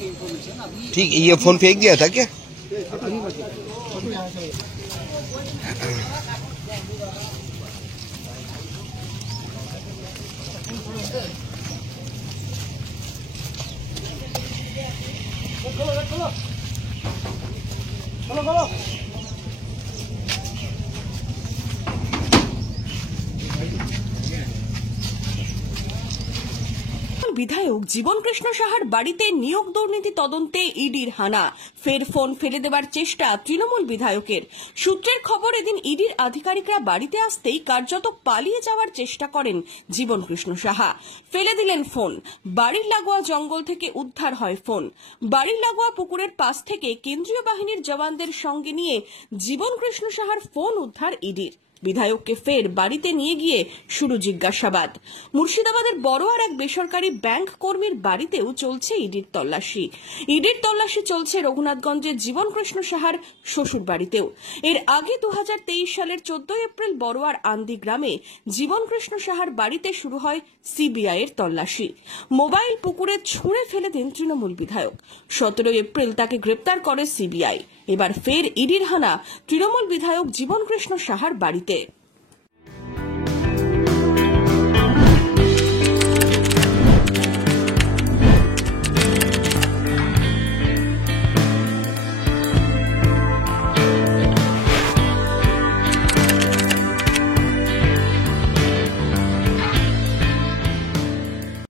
ठीक, ये फोन फेंक दिया था क्या? चलो বিধায়ক জীবন কৃষ্ণ সাহার বাড়িতে নিয়োগ দুর্নীতি তদন্তে ইডির হানা, ফের ফোন ফেলে দেওয়ার চেষ্টা তৃণমূল বিধায়কের। সূত্রের খবর, এদিন ইডির আধিকারিকরা বাড়িতে আসতেই কার্যত পালিয়ে যাওয়ার চেষ্টা করেন জীবন কৃষ্ণ সাহা। ফেলে দিলেন ফোন। বাড়ির লাগোয়া জঙ্গল থেকে উদ্ধার হয় ফোন। বাড়ির লাগোয়া পুকুরের পাশ থেকে কেন্দ্রীয় বাহিনীর জওয়ানদের সঙ্গে নিয়ে জীবন কৃষ্ণ সাহার ফোন উদ্ধার ইডির। বিধায়ককে ফের বাড়িতে নিয়ে গিয়ে শুরু জিজ্ঞাসাবাদ। মুর্শিদাবাদের বড়োয়ার এক বেসরকারি ব্যাংক কর্মীর বাড়িতেও চলছে ইডির তল্লাশি। ইডির তল্লাশি চলছে রঘুনাথগঞ্জের জীবন কৃষ্ণ সাহার শ্বশুর বাড়িতেও। এর আগে 2023 সালের 14 এপ্রিল বড়োয়ার আন্দি গ্রামে জীবন কৃষ্ণ সাহার বাড়িতে শুরু হয় সিবিআই এর তল্লাশি। মোবাইল পুকুরে ছুঁড়ে ফেলে দেন তৃণমূল বিধায়ক। 17 এপ্রিল তাকে গ্রেপ্তার করে সিবিআই। এবার ফের ইডির হানা তৃণমূল বিধায়ক জীবন কৃষ্ণ সাহার বাড়িতে।